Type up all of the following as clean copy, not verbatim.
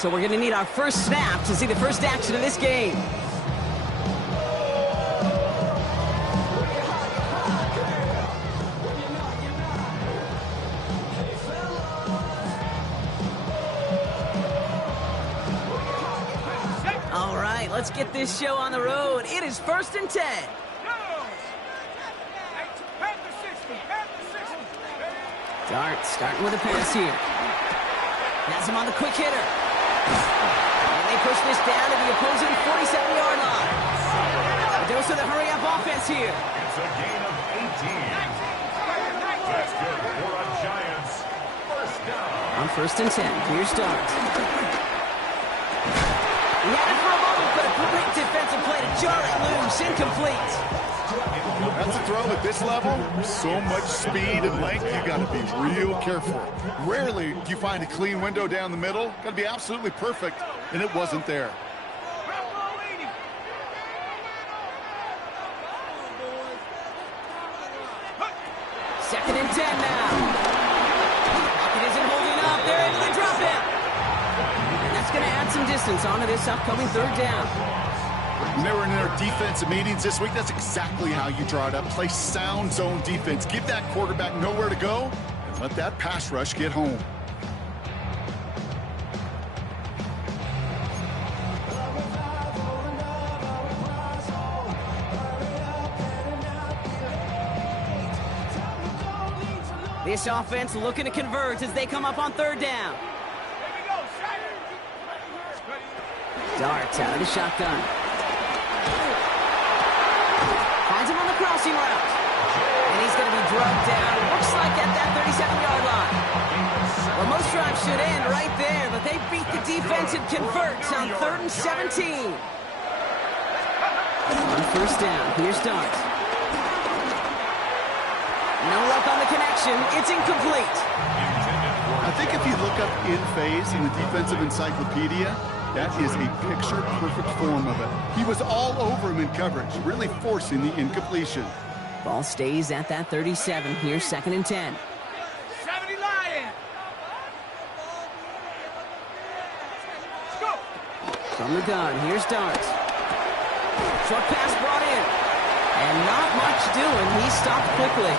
So we're going to need our first snap to see the first action of this game. All right, let's get this show on the road. It is 1st and 10. Dart starting with a pass here. Has him on the quick hitter. And they push this down to the opposing 47-yard line. A dose of the hurry-up offense here. It's a gain of 18. That's good for a Giants first down. On 1st and 10, here's Dart. He had it for a moment, but a great defensive play to jar it loose. Incomplete. That's a throw at this level. So much speed and length, you got to be real careful. Rarely do you find a clean window down the middle. Got to be absolutely perfect, and it wasn't there. Second and 10 now. Pocket isn't holding up. They're into the drop in. And that's going to add some distance onto this upcoming 3rd down. When they were in their defensive meetings this week, that's exactly how you draw it up. Play sound zone defense. Give that quarterback nowhere to go, and let that pass rush get home. This offense looking to convert as they come up on 3rd down. Dart out of the shotgun. Finds him on the crossing route. And he's going to be drugged down. It looks like at that 37-yard line. Well, most drives should end right there, but they beat the defense and converts on 3rd and 17. On 1st down, here's Dart. No luck on the connection. It's incomplete. I think if you look up in phase in the defensive encyclopedia, that is a picture-perfect form of it. He was all over him in coverage, really forcing the incompletion. Ball stays at that 37. Here's 2nd and 10. 70 Lion. Go. From the gun, here's Dart. Short pass brought in. And not much doing. He stopped quickly.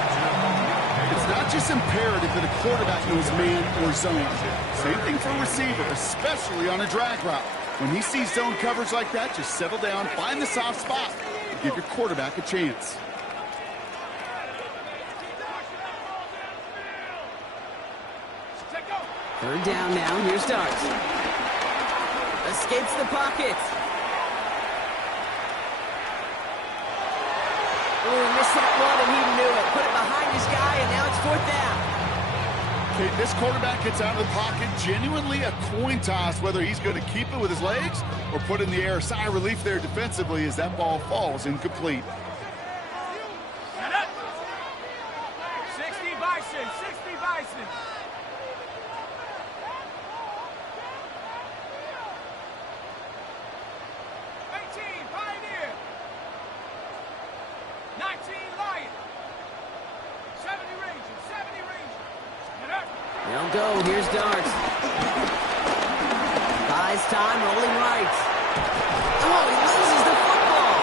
It's not just imperative that a quarterback knows man or zone. Same thing for a receiver, especially on a drag route. When he sees zone coverage like that, just settle down, find the soft spot, and give your quarterback a chance. Third down now, here's Dart. Escapes the pocket. Oh, he missed that one, and he knew it. Put it behind his guy, and now it's 4th down. Okay, this quarterback gets out of the pocket, genuinely a coin toss, whether he's going to keep it with his legs or put it in the air. Sigh of relief there defensively as that ball falls incomplete. 60 Bison, 60 Bison. Pioneer. 19 Lion. 70 Rangers, 70 Rangers. They'll go, here's Dart. Buys time, rolling right. Oh, he loses the football.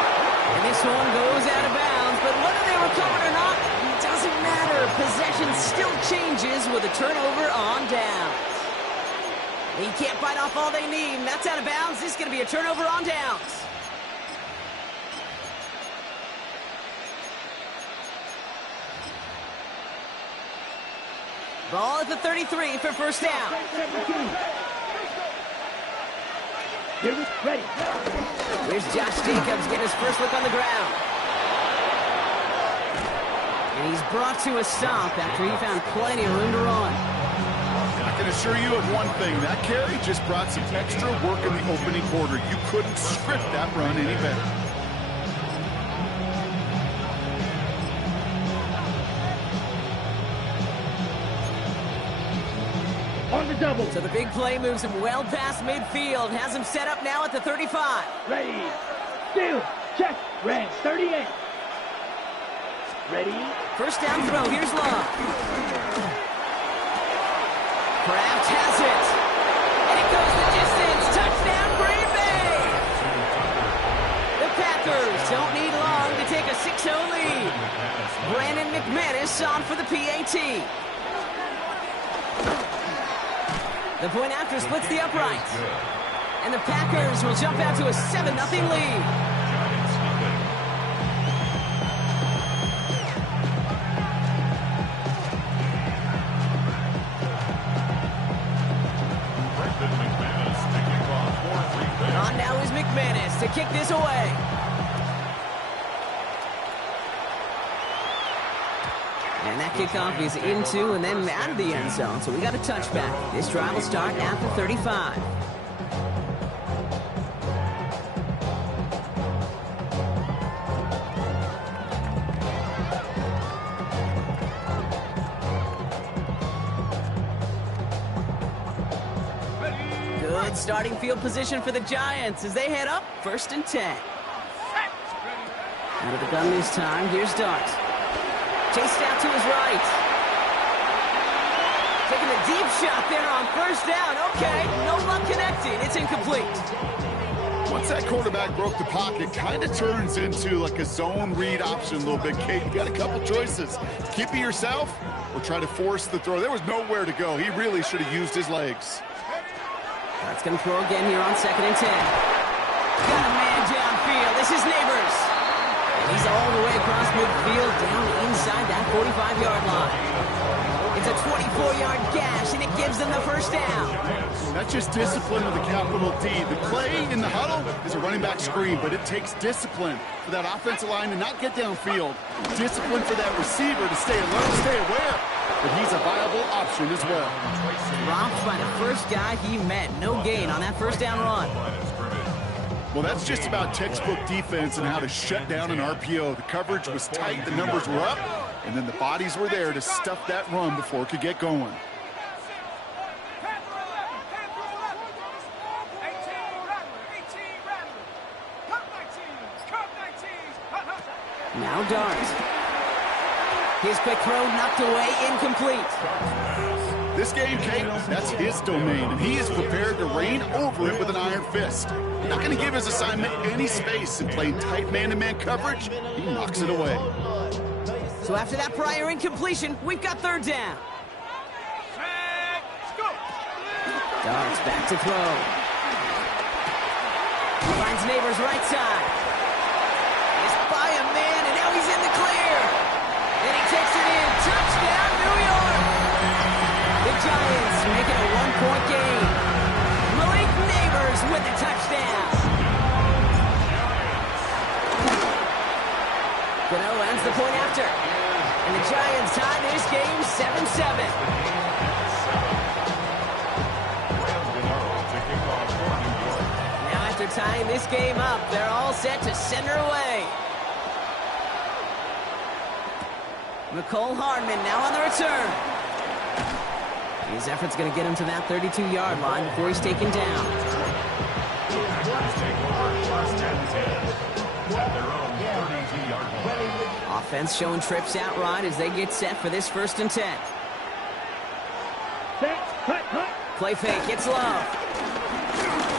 And this one goes out of bounds, but whether they recover or not, it doesn't matter. Possession still changes with a turnover on downs. He can't bite off all they need, and that's out of bounds. This is going to be a turnover on downs. Ball at the 33 for 1st down. Ready. Here's Josh Jacobs getting his first look on the ground. And he's brought to a stop after he found plenty of room to run. I can assure you of one thing. That carry just brought some extra work in the opening quarter. You couldn't script that run any better. On the double. So the big play moves him well past midfield. Has him set up now at the 35. Ready. Steal. Check. Reds. 38. Ready. First down throw. Here's Love. Kraft has it. And it goes the distance. this on for the PAT. The point after splits the uprights. And the Packers will jump out to a 7-0 lead. On now is McManus to kick this away. And that kickoff is into and then out of the end zone. So we got a touchback. This drive will start at the 35. Good starting field position for the Giants as they head up 1st and 10. Out of the gun this time. Here's Dart. Chased out to his right. Taking a deep shot there on 1st down. Okay, no luck connecting. It's incomplete. Once that quarterback broke the pocket, kind of turns into like a zone read option a little bit, Kate. You got a couple choices. Keep it yourself or try to force the throw. There was nowhere to go. He really should have used his legs. That's going to throw again here on 2nd and 10. Got a man downfield. This is Neighbors. And he's all the way across midfield down inside that 45-yard line. It's a 24-yard gash, and it gives them the 1st down. That's just discipline with a capital D. The play in the huddle is a running back screen, but it takes discipline for that offensive line to not get downfield. Discipline for that receiver to stay alert, stay aware. But he's a viable option as well. Dropped by the first guy he met. No gain on that 1st down run. Well, that's just about textbook defense and how to shut down an RPO. The coverage was tight, the numbers were up, and then the bodies were there to stuff that run before it could get going. Now Dart. His quick throw knocked away, incomplete. This game, Kate, that's his domain, and he is prepared to reign over it with an iron fist. Not going to give his assignment any space in playing tight man-to-man coverage. He knocks it away. So after that prior incompletion, we've got 3rd down. Dart's back to throw. He finds Neighbors right side. He's by a man, and now he's in the clear. And he takes it in. Touchdown, New York! The Giants make it a 1-point game. Malik Neighbors with the touchdown. Gano ends the point after. And the Giants tie this game 7-7. Now after tying this game up, they're all set to send her away. McCole Hardman now on the return. His effort's going to get him to that 32-yard line before he's taken down. Offense showing trips out right as they get set for this 1st and 10. Play fake, it's Love.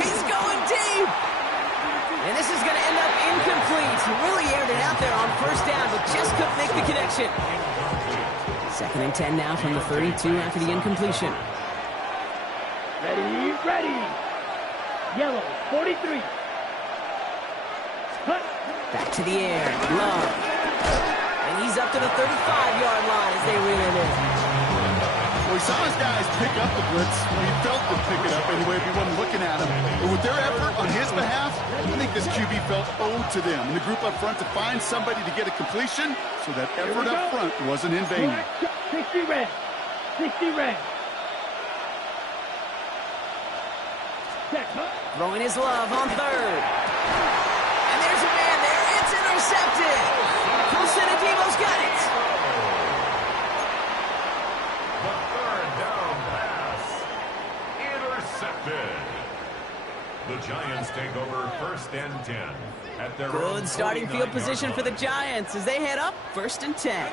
He's going deep! And this is going to end up incomplete. He really aired it out there on 1st down, but just couldn't make the connection. 2nd and 10 now from the 32 after the incompletion. Ready. Yellow, 43. Cut. Back to the air, Love. And he's up to the 35-yard line as they reel it in. Well, he saw his guys pick up the blitz. Well, he felt them pick it up anyway if he wasn't looking at him. But with their effort on his behalf, I think this QB felt owed to them. And the group up front to find somebody to get a completion, so that effort up front wasn't in vain. 60 red. 60 red. Throwing his Love on 3rd. And there's a man there. It's intercepted. Wilson Adibo's got it. The 3rd down pass. Intercepted. The Giants take over 1st and 10. At their Good starting field position for the Giants as they head up 1st and 10.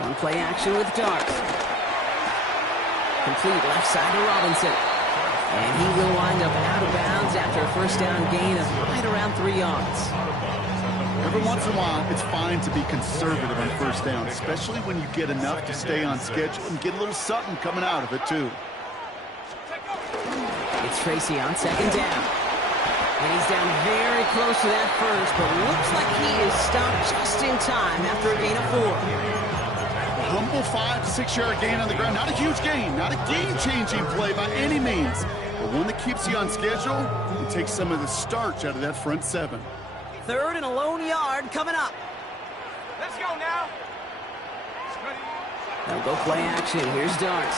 One play action with Dart. Complete left side to Robinson. And he will wind up out of bounds after a 1st down gain of right around 3 yards. Every once in a while, it's fine to be conservative on first down, especially when you get enough to stay on schedule and get a little something coming out of it, too. It's Tracy on second down. And he's down very close to that first, but looks like he is stopped just in time after a gain of 4. A humble 5 to 6 yard gain on the ground. Not a huge gain, not a game-changing play by any means, but one that keeps you on schedule and takes some of the starch out of that front 7. Third and a lone yard coming up. Let's go now. They'll go play action. Here's Dart.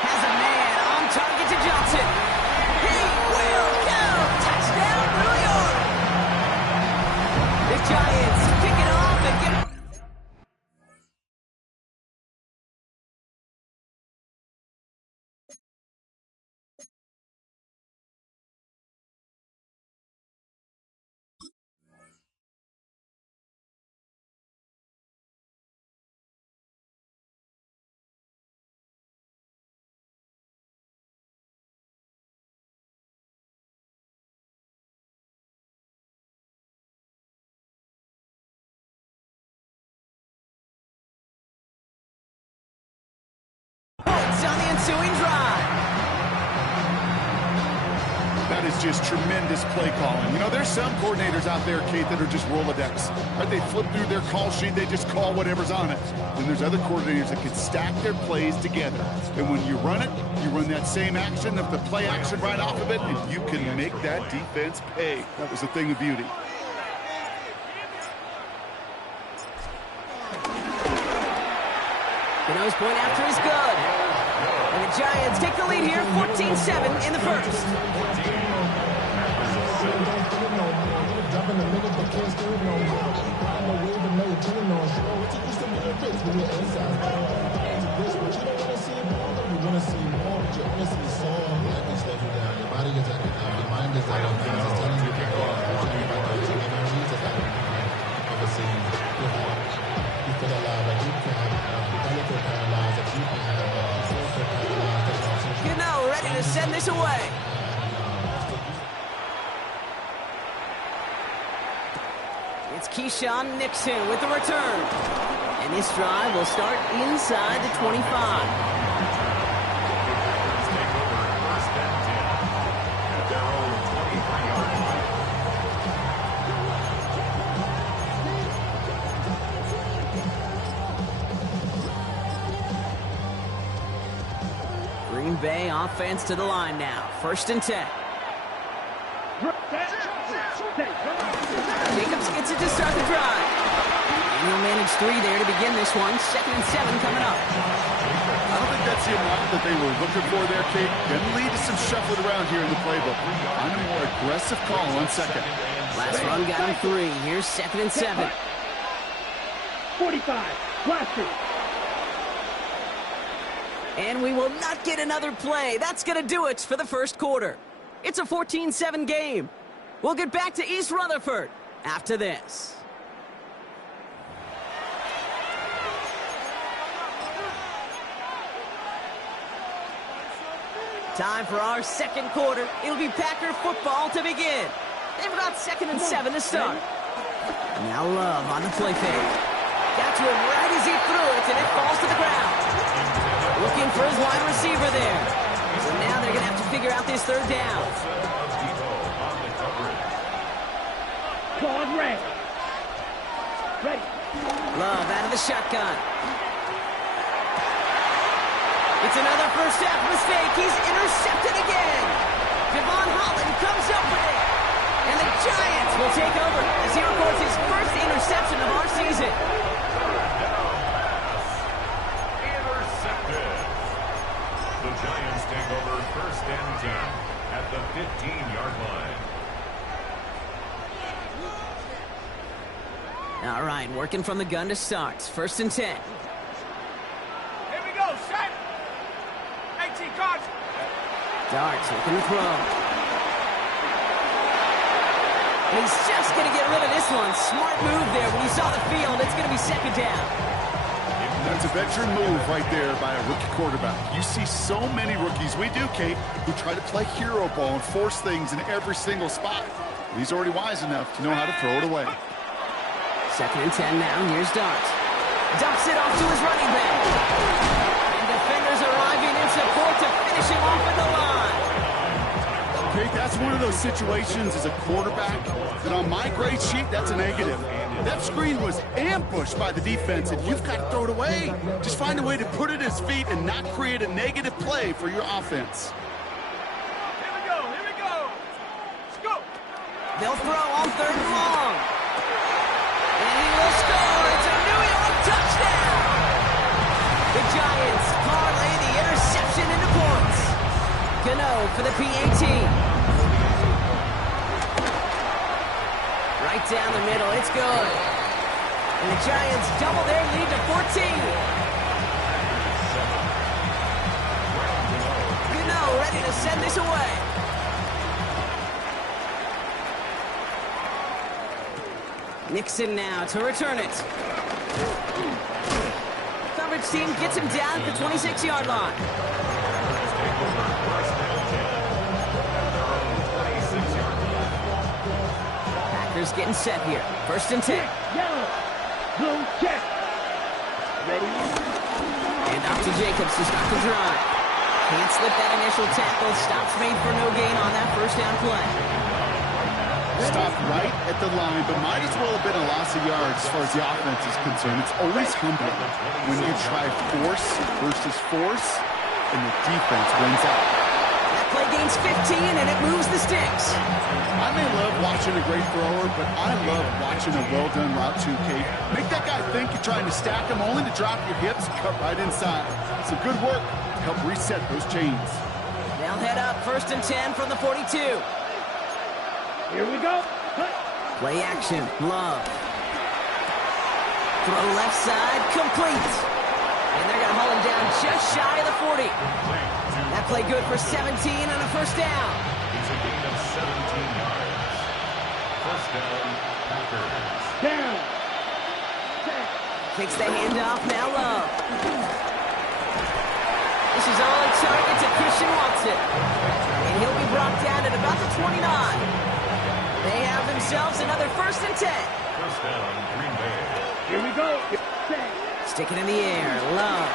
Has a man on target to Johnson. He will go. Touchdown, New York. The Giants pick it off and get it. Points on the ensuing drive. That is just tremendous play calling. You know, there's some coordinators out there, Kate, that are just Rolodex. Right? They flip through their call sheet, they just call whatever's on it. Then there's other coordinators that can stack their plays together. And when you run it, you run that same action of the play action right off of it, and you can make that defense pay. That was a thing of beauty. The nose point after is good. And the Giants take the lead here, 14-7 in the first. Ready to send this away. It's Keyshawn Nixon with the return. And this drive will start inside the 25. Green Bay offense to the line now. 1st and 10. Jacobs gets it to start the drive. And he'll manage 3 there to begin this one. 2nd and 7 coming up. I don't think that's the amount that they were looking for there, Kate. Going to lead to some shuffling around here in the playbook. Find a more aggressive call on 2nd. Last run got him 3. Here's 2nd and 7. 45. Blaster. And we will not get another play. That's going to do it for the first quarter. It's a 14-7 game. We'll get back to East Rutherford after this. Time for our second quarter. It'll be Packer football to begin. They've got 2nd and 7 to start. Now Love on the play fake. Got to him right as he threw it, and it falls to the ground. Looking for his wide receiver there. So now they're going to have to figure out this 3rd down. Claude Ray. Ready. Love out of the shotgun. It's another first half mistake. He's intercepted again. Devon Holland comes up with it. And the Giants will take over as he records his first interception of our season. The Giants take over 1st and 10 at the 15-yard line. All right, working from the gun to start. 1st and 10. Here we go, set. 18 cards. Darts looking to throw. And he's just going to get rid of this one. Smart move there. When he saw the field, it's going to be 2nd down. That's a veteran move right there by a rookie quarterback. You see so many rookies, we do, Kate, who try to play hero ball and force things in every single spot. He's already wise enough to know how to throw it away. 2nd and 10 now. Here's Dart. Dumps it off to his running back. And defenders arriving in support to finish him off at the line. Okay, that's one of those situations as a quarterback that on my grade sheet, that's a negative. That screen was ambushed by the defense, and you've got to throw it away. Just find a way to put it at his feet and not create a negative play for your offense. Here we go. Let's go. They'll throw on 3rd and long. And he will score. It's a New York touchdown. The Giants parlay the interception into points. Gano for the PAT. Right down the middle. It's good. And the Giants double their lead to 14. Gano ready to send this away. Nixon now to return it. Coverage team gets him down at the 26-yard line. Packers getting set here. 1st and 10. Yellow. Blue check. Ready? And off to Jacobs to start the drive. Can't slip that initial tackle. Stops made for no gain on that 1st down play. Stopped right at the line, but might as well have been a loss of yards as far as the offense is concerned. It's always humbling when you try force versus force, and the defense wins out. That play gains 15, and it moves the sticks. I may love watching a great thrower, but I love watching a well-done route too, Kate. Make that guy think you're trying to stack him, only to drop your hips and cut right inside. Some good work to help reset those chains. They'll head up 1st and 10 from the 42. Here we go. Play action. Love. Throw left side. Complete. And they're going to haul him down just shy of the 40. That play good for 17 and a 1st down. It's a gain of 17 yards. 1st down, Packers. Down. Takes the handoff. Now Love. This is all in target to Christian Watson. And he'll be brought down at about the 29. They have themselves another 1st and 10. 1st down, Green Bay. Here we go. Stick it in the air. Love.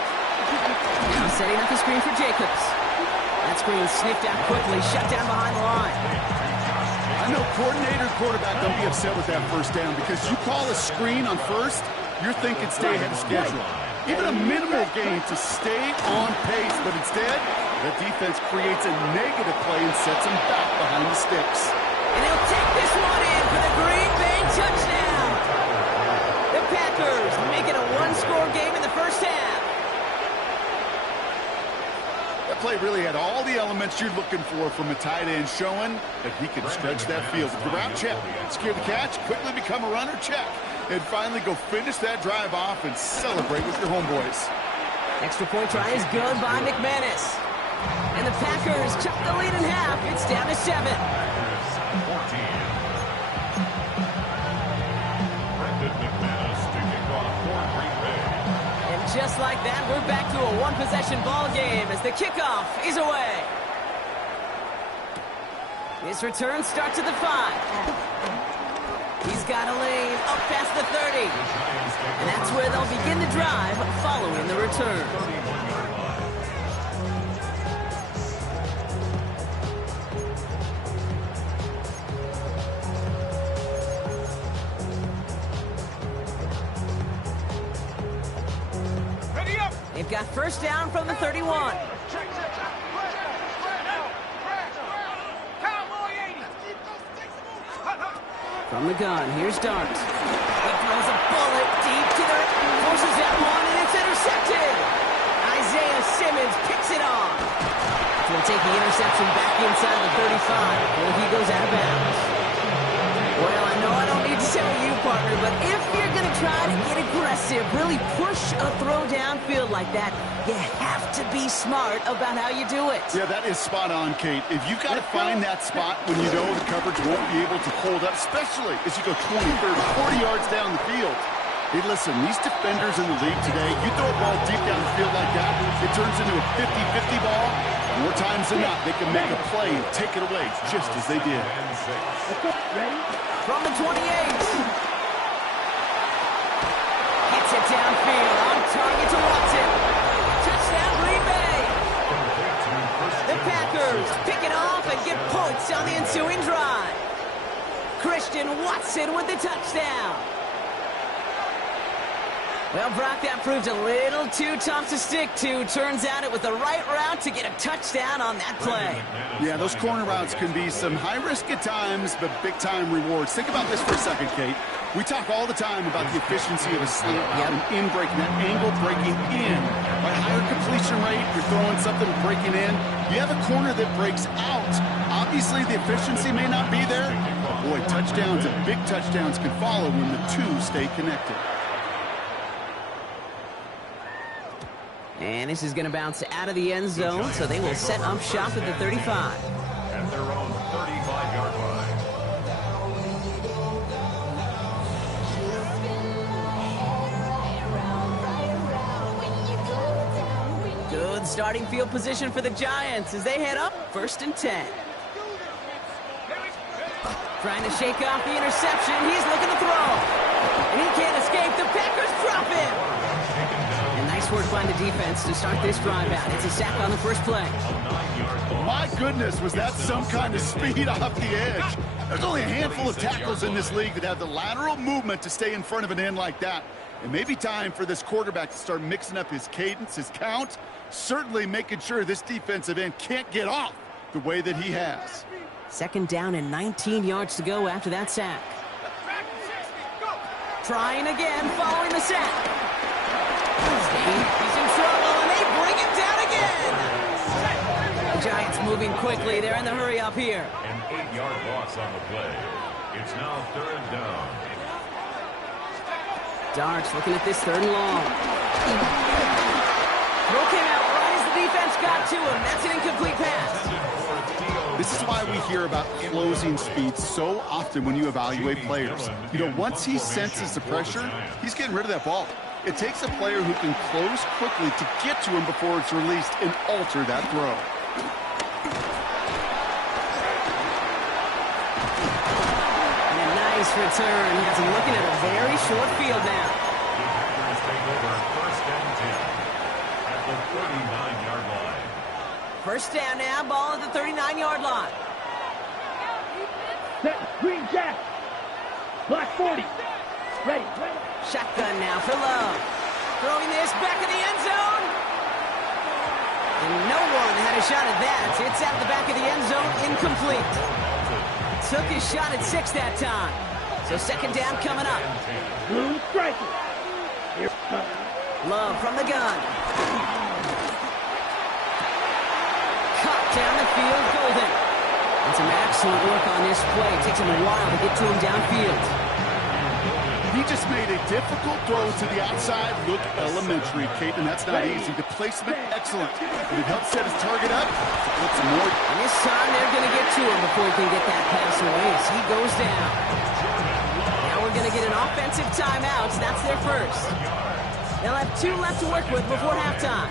Now setting up the screen for Jacobs. That screen sniffed out quickly. Shut down behind the line. I know coordinator and quarterback don't be upset with that 1st down because you call a screen on 1st, you're thinking stay ahead of schedule. Even a minimal gain to stay on pace, but instead, the defense creates a negative play and sets them back behind the sticks. And he'll take this one in for the Green Bay touchdown. The Packers making a one-score game in the 1st half. That play really had all the elements you're looking for from a tight end, showing that he can stretch that field. With the route check, secure the catch, quickly become a runner, check. And finally go finish that drive off and celebrate with your homeboys. Extra point try is good by McManus. And the Packers chop the lead in half. It's down to 7. 14. Brendan McManus to kick off for Green Bay. And just like that, we're back to a one-possession ball game as the kickoff is away. His return starts at the 5. He's got a lane up past the 30. And that's where they'll begin the drive following the return. Ready up. They've got 1st down from the 31. Cowboy 80. From the gun, here's Dart. He throws a bullet deep to the... forces that one, and it's intercepted. Isaiah Simmons picks it off. He'll take the interception back inside the 35 before he goes out of bounds. Well, I know I don't need to tell you, partner, but if you're going to try to get aggressive, really push a throw downfield like that, you have to be smart about how you do it. Yeah, that is spot on, Kate. If you've got to find that spot when you know the coverage won't be able to hold up, especially as you go 20, 30, 40 yards down the field. Hey, listen, these defenders in the league today, you throw a ball deep down the field like that, it turns into a 50-50 ball. More times than not, they can make a play and take it away just as they did. Ready? From the 28. Hits it downfield. On target to Watson. Touchdown, Green Bay. The Packers pick it off and get points on the ensuing drive. Christian Watson with the touchdown. Well, Brock, that proved a little too tough to stick to. Turns out it was the right route to get a touchdown on that play. Yeah, those corner routes can be some high risk at times, but big-time rewards. Think about this for a second, Kate. We talk all the time about the efficiency of a slant route and in breaking, that angle breaking in. By higher completion rate, you're throwing something breaking in. You have a corner that breaks out. Obviously, the efficiency may not be there. But boy, touchdowns and big touchdowns can follow when the two stay connected. And this is going to bounce out of the end zone, so they will set up shop at the 35. At their own 35-yard line. Good starting field position for the Giants as they head up 1st and 10. Trying to shake off the interception. He's looking to throw. And he can't escape. The Packers drop him. And nice work by the defense to start this drive out. It's a sack on the first play. My goodness, was that some kind of speed off the edge? There's only a handful of tackles in this league that have the lateral movement to stay in front of an end like that. It may be time for this quarterback to start mixing up his cadence, his count, certainly making sure this defensive end can't get off the way that he has. 2nd down and 19 yards to go after that sack. Trying again following the sack. He's in trouble, and they bring him down again. The Giants moving quickly. They're in the hurry up here. An 8-yard loss on the play. It's now 3rd down. Darts looking at this 3rd and long. Throw came out right as the defense got to him. That's an incomplete pass. This is why we hear about closing speed so often when you evaluate players. You know, once he senses the pressure, he's getting rid of that ball. It takes a player who can close quickly to get to him before it's released and alter that throw. And a nice return. He has him looking at a very short field now. Packers take over 1st and 10 at the 39-yard line. 1st down now, ball at the 39-yard line. Set. Green Jack. Black 40. Ready. Shotgun now for Love. Throwing this back in the end zone. And no one had a shot at that. It's at the back of the end zone, incomplete. Took his shot at 6 that time. So 2nd down coming up. Blue striker. Here comes. Love from the gun. Cut down the field, Golden. And some excellent work on this play. It takes him a while to get to him downfield. He just made a difficult throw to the outside look elementary, Kate, and that's not easy. The placement, excellent. And it helps set his target up. Put some more. And this time they're going to get to him before he can get that pass away as he goes down. Now we're going to get an offensive timeout. That's their first. They'll have 2 left to work with before halftime.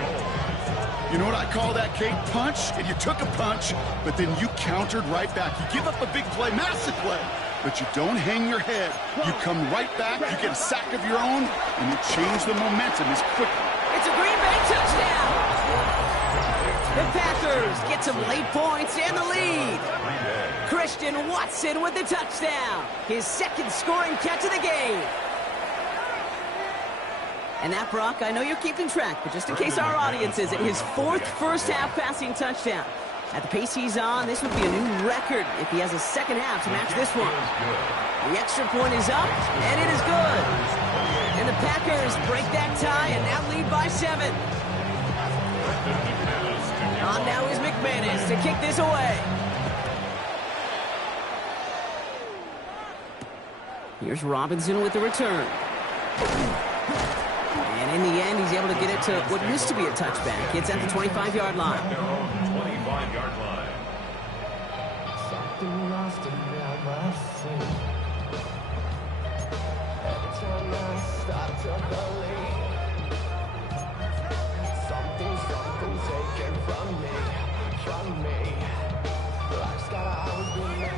You know what I call that, Kate? Punch, and you took a punch, but then you countered right back. You give up a big play, massive play, but you don't hang your head. You come right back, you get a sack of your own, and you change the momentum as quickly. It's a Green Bay touchdown! The Packers get some late points and the lead. Christian Watson with the touchdown. His 2nd scoring catch of the game. And that, Brock, I know you're keeping track, but just in case our audience isn't, his 4th first-half passing touchdown. At the pace he's on, this would be a new record if he has a 2nd half to match this one. The extra point is up, and it is good. And the Packers break that tie and now lead by 7. On now is McManus to kick this away. Here's Robinson with the return. And in the end, he's able to get it to what used to be a touchback. It's at the 25-yard line. 25-yard line. Something lost in my sleep. Every time I start to believe something taken from me.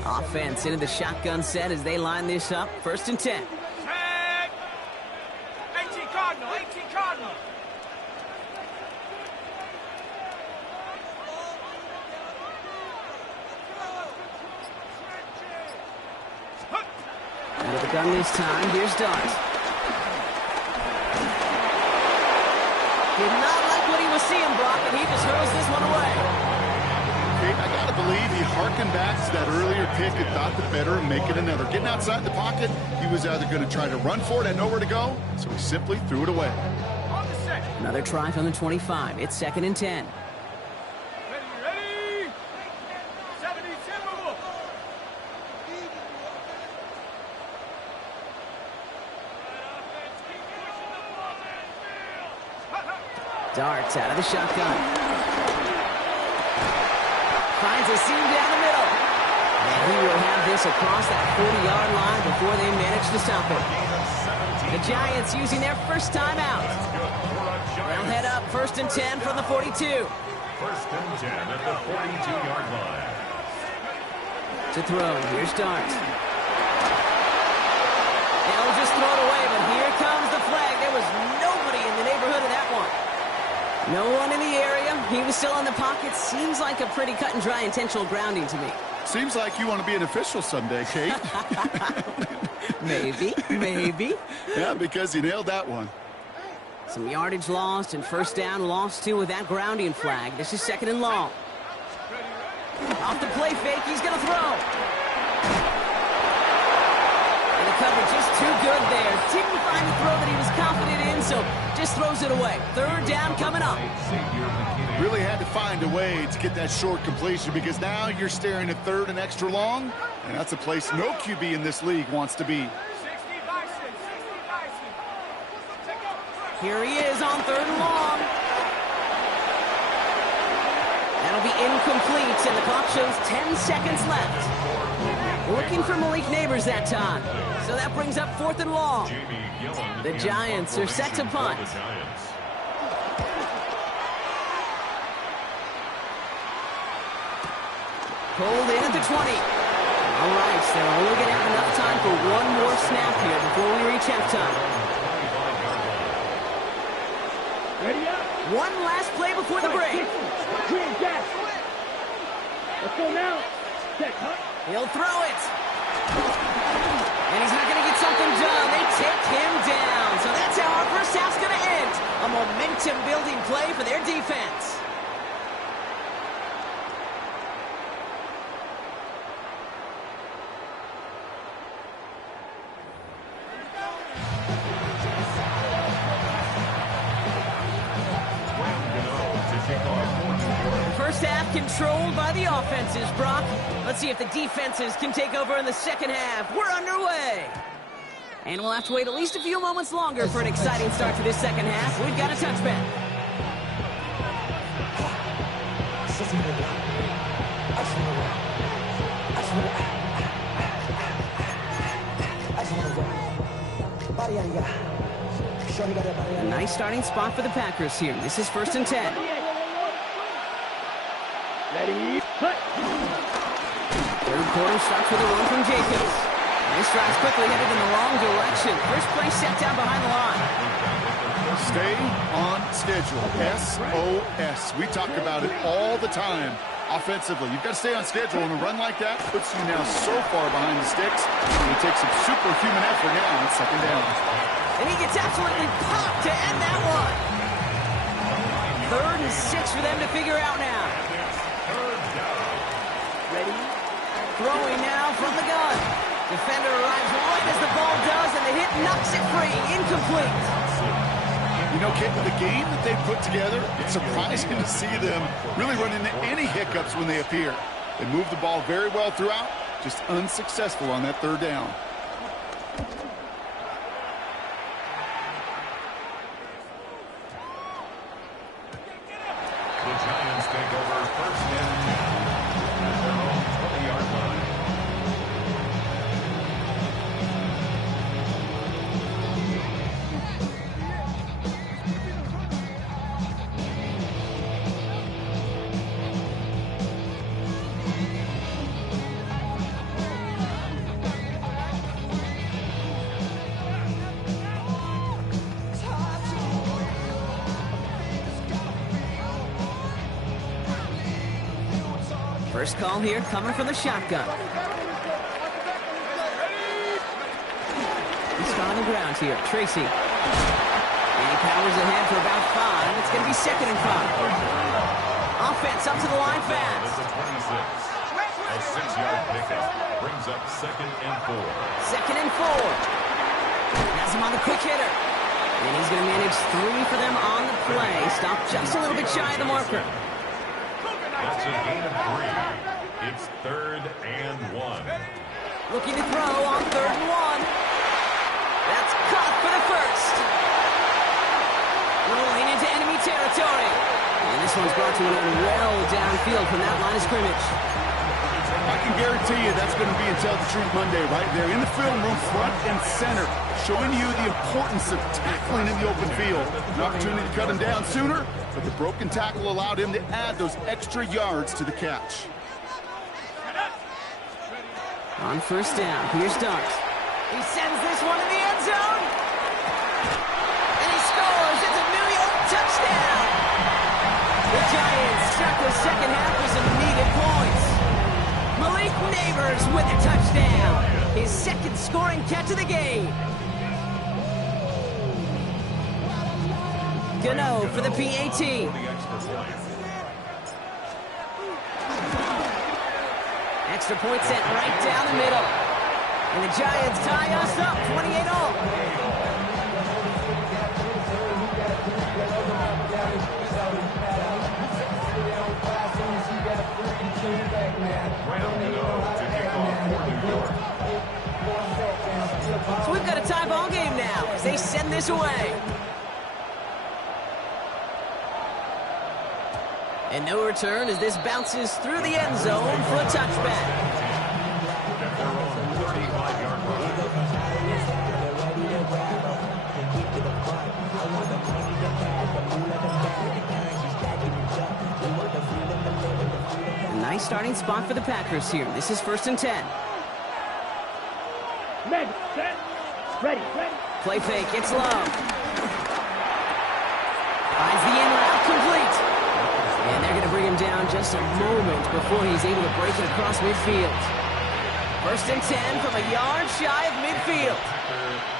Offense into the shotgun set as they line this up. 1st and 10. Tag. 18 Cardinal, 18 Cardinal. Out of the gun this time. Here's Dart. Did not like what he was seeing, Brock, and he just hurls this one away. Okay, I gotta believe he harkened back to that earlier pick and thought the better of making another. Getting outside the pocket, he was either going to try to run for it and nowhere to go, so he simply threw it away. On the set. Another try from the 25. It's 2nd and 10. Ready? 70 Timberwolves. Darts out of the shotgun. Finds a seam down the middle. And he will have this across that 40-yard line before they manage to stop it. The Giants using their first time out. They'll head up 1st and 10 from the 42. 1st and 10 at the 42-yard line. To throw, here's Dart. They'll just throw it away, but here comes the flag. There was nobody in the neighborhood of that one. No one in the area. He was still in the pocket. Seems like a pretty cut and dry intentional grounding to me. Seems like you want to be an official someday, Kate. Maybe. Yeah, because you nailed that one. Some yardage lost and 1st down lost too with that grounding flag. This is 2nd and long. Off the play fake, he's going to throw. And the coverage just too good there. Didn't find the throw that he was confident in, so just throws it away. 3rd down coming up. Really had to find a way to get that short completion because now you're staring at 3rd and extra long, and that's a place no QB in this league wants to be. 60 Bison, 60 Bison. Here he is on 3rd and long. That'll be incomplete, and the clock shows 10 seconds left. Looking for Malik Neighbors that time. So that brings up 4th and long. The Giants are set to punt. Pulled in at the 20. All right, so they're only going to have enough time for one more snap here before we reach halftime. Ready up. One last play before the break. Green gas. Let's go now. Set, huh? He'll throw it. And he's not going to get something done. They take him down. So that's how our first half's going to end. A momentum-building play for their defense. First half controlled by the offenses, Brock. Let's see if the defenses can take over in the 2nd half. We're underway. And we'll have to wait at least a few moments longer for an exciting start to this 2nd half. We've got a touchback. A nice starting spot for the Packers here. This is 1st and 10. Ready, cut. 3rd quarter starts with a run from Jacobs. Nice drives quickly headed in the wrong direction. First play set down behind the line. Stay on schedule. SOS. We talk about it all the time. Offensively, you've got to stay on schedule, and a run like that puts you now so far behind the sticks. It takes some superhuman effort now on 2nd down. And he gets absolutely popped to end that one. 3rd and 6 for them to figure out now. Ready? Throwing now from the gun. Defender arrives right as the ball does, and the hit knocks it free. Incomplete. You know, Kate, with the game that they put together, it's surprising to see them really run into any hiccups when they appear. They move the ball very well throughout, just unsuccessful on that 3rd down. The Giants take over 1st and 10 at their own 20-yard line. First call here coming from the shotgun. He's on the ground here. Tracy. And he powers ahead for about 5. It's going to be 2nd and 5. Offense up to the line fast. A 6-yard pickup brings up 2nd and 4. 2nd and 4. Has him on the quick hitter. And he's going to manage 3 for them on the play. Stop just a little bit shy of the marker. That's a gain of 3. It's 3rd and 1. Looking to throw on 3rd and 1. That's caught for the first. Rolling into enemy territory. And this one's brought to an end well downfield from that line of scrimmage. I can guarantee you that's going to be in Tell the Truth Monday right there in the film room, front and center, showing you the importance of tackling in the open field. An opportunity to cut him down sooner, but the broken tackle allowed him to add those extra yards to the catch. On first down, here's Dart. He sends this one in the end zone. And he scores. It's a New York touchdown. The Giants start the second half with some needed points. Malik Neighbors with a touchdown. His 2nd scoring catch of the game. Gano for the PAT. Extra point set right down the middle. And the Giants tie us up 28-all. So we've got a tie ball game now as they send this away. And no return as this bounces through the end zone for a touchback. A nice starting spot for the Packers here. This is 1st and 10. Ready. Play fake, it's Love. Finds the in route complete. And they're going to bring him down just a moment before he's able to break it across midfield. 1st and 10 from a yard shy of midfield.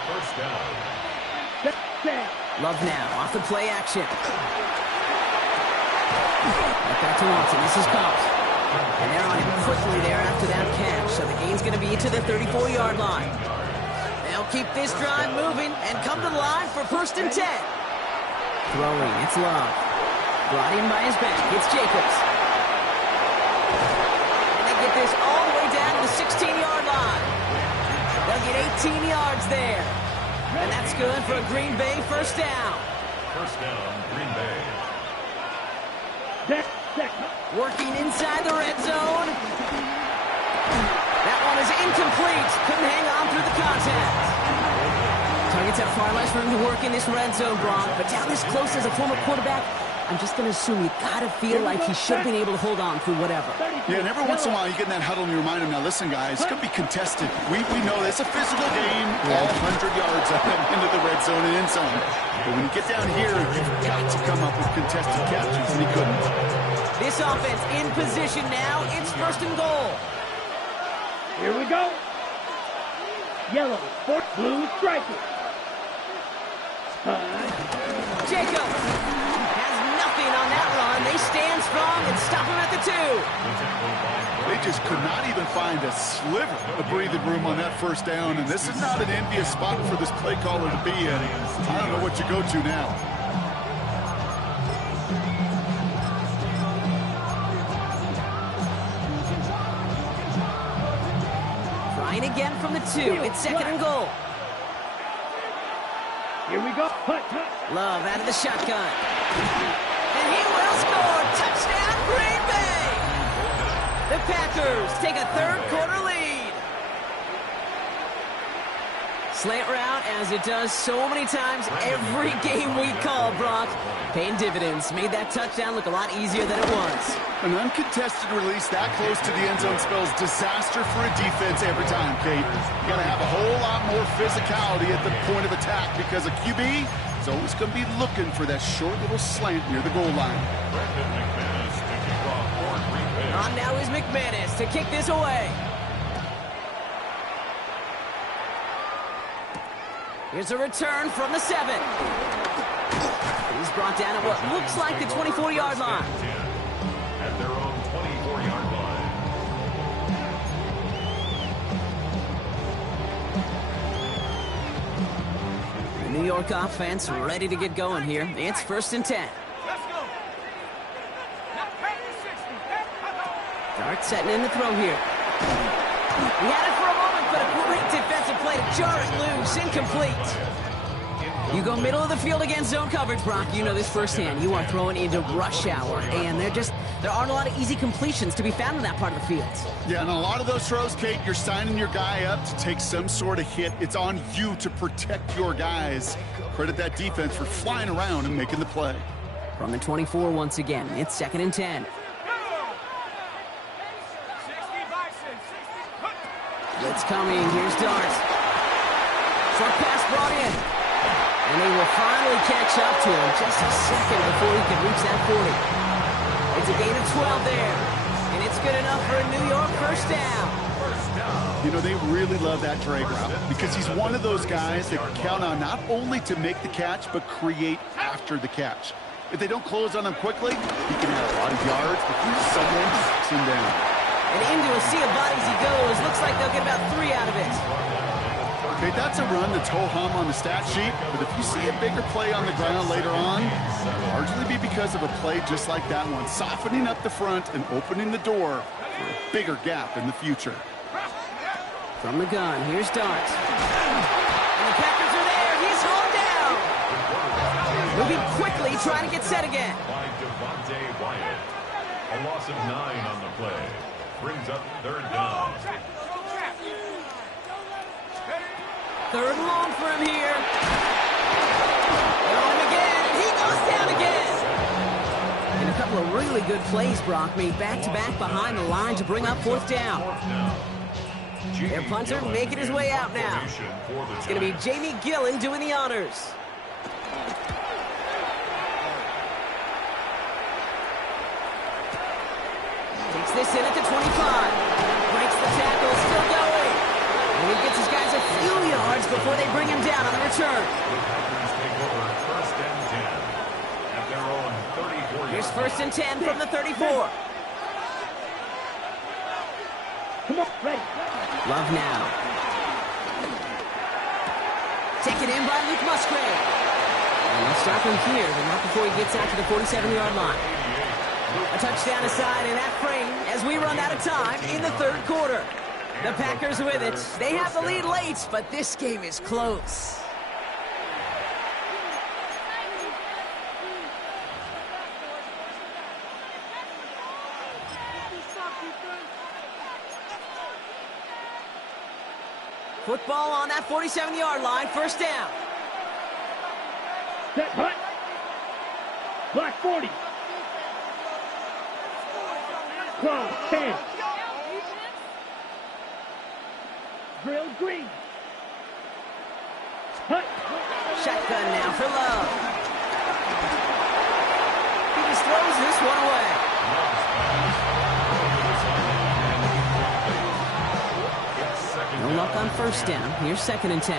First down. Love now, off the play action. Back to Watson, this is caught. And they're on him quickly there after that catch. So the gain's going to be to the 34-yard line. They'll keep this drive moving and come to the line for 1st and 10. Throwing, it's Love. Brought in by his back, it's Jacobs. And they get this all the way down to the 16-yard line. They'll get 18 yards there. And that's good for a Green Bay first down. First down, Green Bay. Working inside the red zone. That one is incomplete. Couldn't hang on through the contact. Targets have far less room to work in this red zone, Brock. But down this close as a former quarterback, I'm just going to assume you got to feel like he should have been able to hold on through whatever. Yeah, and every once in a while you get in that huddle and you remind him, now listen, guys, it's going to be contested. We know it's a physical game, all 100 yards up and into the red zone and end zone. But when you get down here, you've got to come up with contested catches, and he couldn't. This offense in position now. It's 1st and goal. Here we go. Yellow, blue striker. Jacob has nothing on that run. They stand strong and stop him at the 2. They just could not even find a sliver of breathing room on that first down, and this is not an envious spot for this play caller to be in. I don't know what you go to now. Trying again from the 2. It's 2nd and goal. Here we go. Love out of the shotgun. And he will score. Touchdown, Green Bay. The Packers take a 3rd quarter lead. Slant route, as it does so many times every game we call, Brock. Paying dividends. Made that touchdown look a lot easier than it was. An uncontested release that close to the end zone spells disaster for a defense every time, Kate. You got to have a whole lot more physicality at the point of attack because a QB is always going to be looking for that short little slant near the goal line. On now is here's McManus to kick this away. Here's a return from the 7. He's brought down at what looks like the 24-yard line. At their own 24-yard line. The New York offense ready to get going here. It's 1st and 10. Let's go. Now back to 60. Dart setting in the throw here. He had it for a moment, but a great defensive play to jar it loose. Incomplete. You go middle of the field against zone coverage, Brock. You know this firsthand. You are throwing into rush hour, and there aren't a lot of easy completions to be found in that part of the field. Yeah, and a lot of those throws, Kate, you're signing your guy up to take some sort of hit. It's on you to protect your guys. Credit that defense for flying around and making the play. From the 24 once again, it's 2nd and 10. 60 Bison. 60. Blitz coming. Here's Dart. Short pass brought in. And they will finally catch up to him just a second before he can reach that 40. It's a gain of 12 there. And it's good enough for a New York 1st down. You know, they really love that drag route because he's one of those guys that can count on not only to make the catch, but create after the catch. If they don't close on him quickly, he can have a lot of yards before someone knocks him down. And into a sea of bodies he goes. Looks like they'll get about 3 out of it. Okay, that's a run that's ho-hum on the stat sheet, but if you see a bigger play on the ground later on, it'll largely be because of a play just like that one, softening up the front and opening the door for a bigger gap in the future. From the gun, here's Dart. And the Packers are there. He's hauled down. Moving quickly, trying to get set again. By Devontae Wyatt. A loss of 9 on the play. Brings up 3rd down. 3rd and long for him here. They're on him again, and he goes down again. And a couple of really good plays, Brock, made back-to-back behind the line to bring up 4th down. Their punter making his way out now. It's going to be Jamie Gillen doing the honors. Takes this in at the 25. Breaks the tackle, still going. And he gets his guys a few yards before they bring him down on the return. Here's 1st and 10 from the 34. Come on, ready. Love now. Taken in by Luke Musgrave. And they'll start from here, but not before he gets out to the 47-yard line. A touchdown aside in that frame as we run out of time in the 3rd quarter. The Packers with it. They have the lead late, but this game is close. Football on that 47-yard line, 1st down. Set, hut. Black 40. 12, 10. Drill green. Hut. Shotgun now for Love. He just throws this one away. No luck on 1st down. Here's 2nd and 10.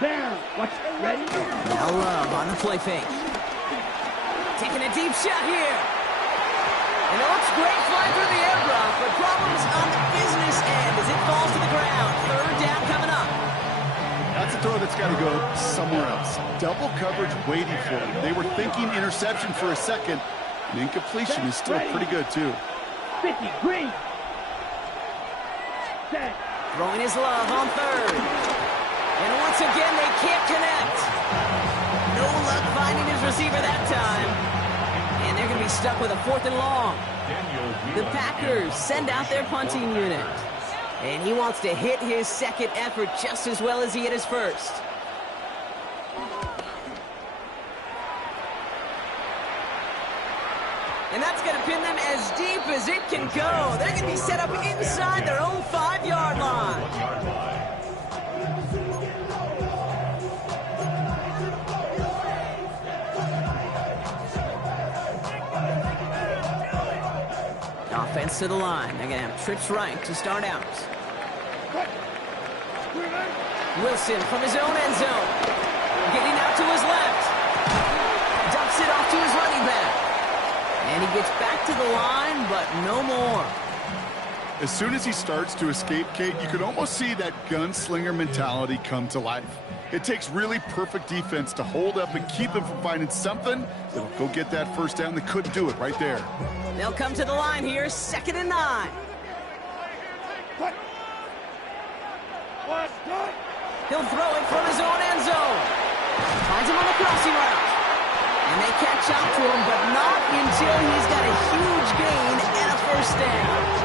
Down. Watch. Ready. Now Love on the play fake. Taking a deep shot here. And it looks great flying through the air, Brock, but problems on the business end as it falls to the ground. 3rd down coming up. That's a throw that's got to go somewhere else. Double coverage waiting for him. They were thinking interception for a second. And incompletion is still pretty good, too. 50, green. Set. Throwing his Love on 3rd. And once again, they can't connect. No luck finding his receiver that time. And they're going to be stuck with a 4th and long. The Packers send out their punting unit. And he wants to hit his 2nd effort just as well as he hit his 1st. And that's going to pin them as deep as it can go. They're going to be set up inside their own 5-yard line. Offense to the line. They're going to have trips right to start out. Wilson from his own end zone. Getting out to his left. Dumps it off to his running back. And he gets back to the line, but no more. As soon as he starts to escape, Kate, you can almost see that gunslinger mentality come to life. It takes really perfect defense to hold up and keep him from finding something that'll go get that first down. They couldn't do it right there. They'll come to the line here, 2nd and 9. He'll throw it from his own end zone. Finds him on the crossing route. And they catch up to him, but not until he's got a huge gain and a first down.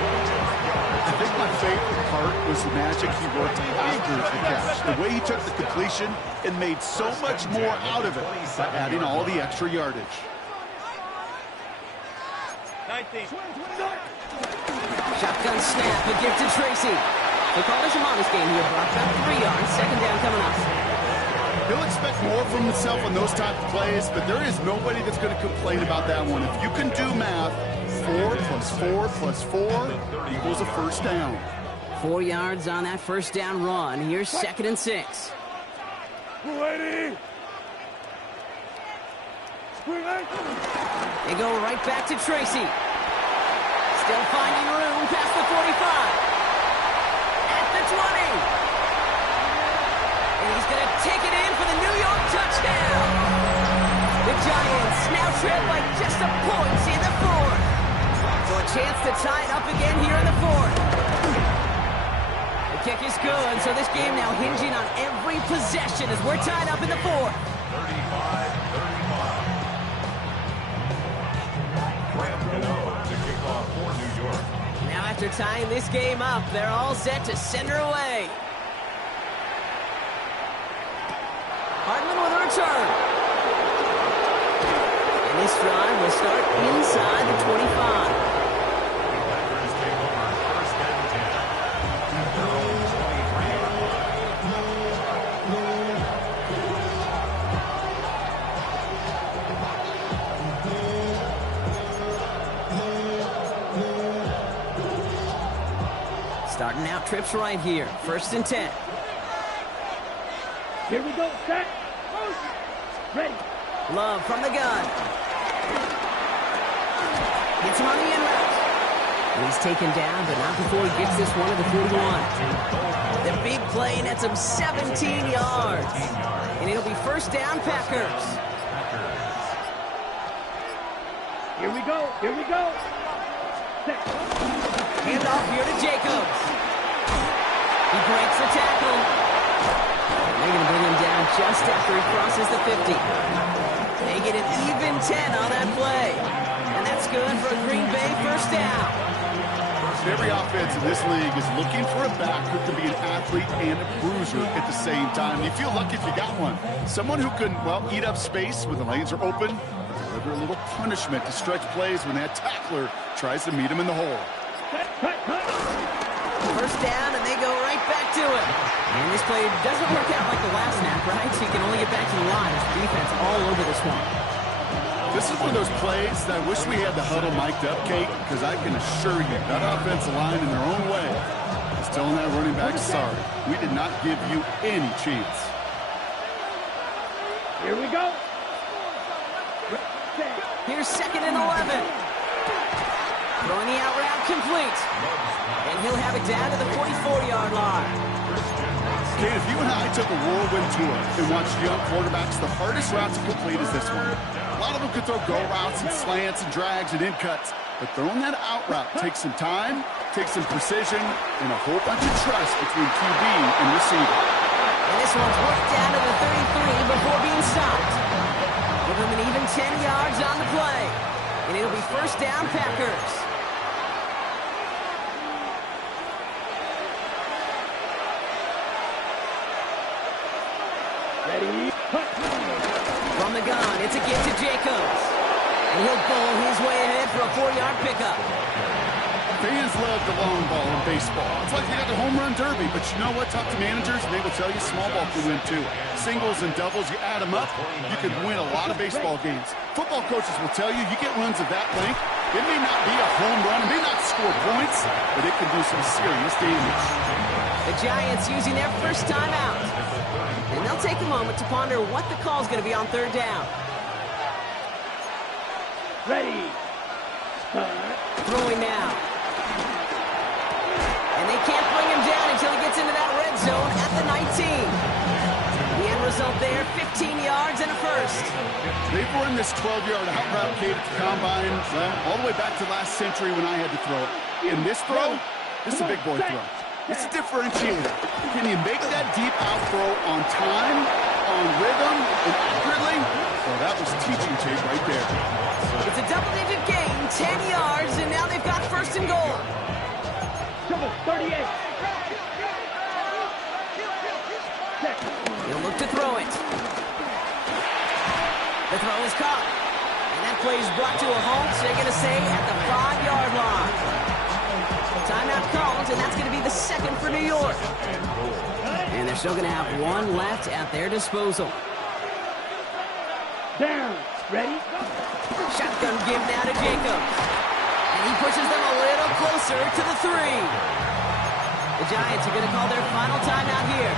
I think my favorite part was the magic he worked after the catch. The way he took the completion and made so much more out of it by adding all the extra yardage. 19. Shotgun snap, a gift to Tracy. They call this a modest game here, Brock. About 3 yards, 2nd down coming up. He'll expect more from himself on those type of plays, but there is nobody that's going to complain about that one. If you can do math, 4 plus 4 plus 4 equals a first down. 4 yards on that first down run. Here's 2nd and 6. Ready. They go right back to Tracy. Still finding room past the 45. At the 20. And he's going to take it in for the New York touchdown. The Giants now trail by just a point in the 4th. So a chance to tie it up again here in the 4th. The kick is good, so this game now hinging on every possession as we're tied up in the 4th. 35-35. Graham Gano to kick off for New York. Now after tying this game up, they're all set to send her away. Hardman with a return. And this drive will start inside the 25. Packers take over 1st and 10. Their own 23. Starting out trips right here. 1st and 10. Here we go, set. Ready. Love from the gun. Gets him on the in route. And he's taken down, but not before he gets this one to the 41. The big play nets him 17 yards. And it'll be first down, Packers. Here we go. Here we go. Set. Hand off here to Jacobs. He breaks the tackle. They're going to bring him down just after he crosses the 50. They get an even 10 on that play. And that's good for a Green Bay first down. Every offense in this league is looking for a back who can be an athlete and a bruiser at the same time. You feel lucky if you got one. Someone who can, well, eat up space when the lanes are open, deliver a little punishment to stretch plays when that tackler tries to meet him in the hole. First down, and they go right back to it. And this play doesn't work out like the last snap, right? So you can only get back to the line. It's defense all over this one. This is one of those plays that I wish we had the huddle mic'd up, Kate, because I can assure you that offensive line in their own way is telling that running back, sorry, we did not give you any chance. Here we go. Here's 2nd and 11. Throwing the out route complete. And he'll have it down to the 44-yard line. Kate, if you and I took a whirlwind tour and watched young quarterbacks, the hardest route to complete is this one. A lot of them could throw go routes and slants and drags and in cuts, but throwing that out route takes some time, takes some precision, and a whole bunch of trust between QB and receiver. And this one's worked down to the 33 before being stopped. Give him an even 10 yards on the play. And it'll be first down, Packers. Ready. From the gun, it's a gift to Jacobs. And he'll bowl his way ahead for a 4-yard pickup. Fans love the long ball in baseball. It's like they got the home run derby, but you know what? Talk to managers, and they will tell you small ball can win too. Singles and doubles, you add them up, you can win a lot of baseball games. Football coaches will tell you, you get runs of that length, It may not be a home run, it may not score points, but it can do some serious damage. The Giants using their first timeout. And they'll take a moment to ponder what the call's going to be on third down. Ready. Throwing now. And they can't bring him down until he gets into that red zone at the 19. The end result there, 15 yards and a first. They've run this 12-yard out route, Kate, at the combine, well, all the way back to last century when I had to throw it. In this throw, this is a big boy throw. It's a differentiator. Can you make that deep out throw on time, on rhythm, and accurately? Well, that was teaching tape right there. It's a double-digit gain, 10 yards, and now they've got first and goal. Trouble, 38. He'll look to throw it. The throw is caught. And that play is brought to a halt, so they're going to say at the 5-yard line. Timeout called, and that's going to be the second for New York. And they're still going to have one left at their disposal. Down. Ready? Shotgun give now to Jacobs. And he pushes them a little closer to the 3. The Giants are going to call their final timeout here.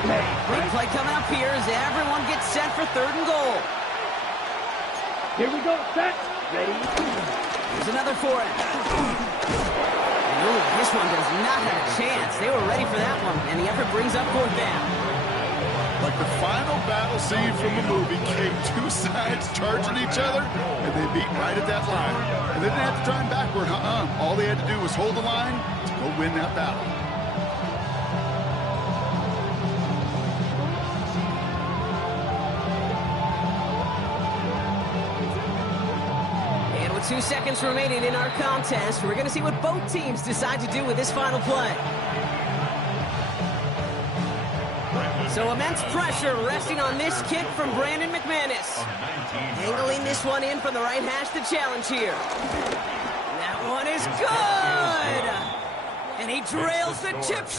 Okay. Big play coming up here as everyone gets set for third and goal. Here we go. Set. Ready. Here's another for it. Ooh, this one does not have a chance. They were ready for that one, and the effort brings up fourth down. Like the final battle scene from a movie, came two sides charging each other, and they beat right at that line. And they didn't have to drive backward, All they had to do was hold the line to go win that battle. And with 2 seconds remaining in our contest, we're going to see what both teams decide to do with this final play. So immense pressure resting on this kick from Brandon McManus. Angling this one in from the right hash to challenge here. That one is good! And he trails the chip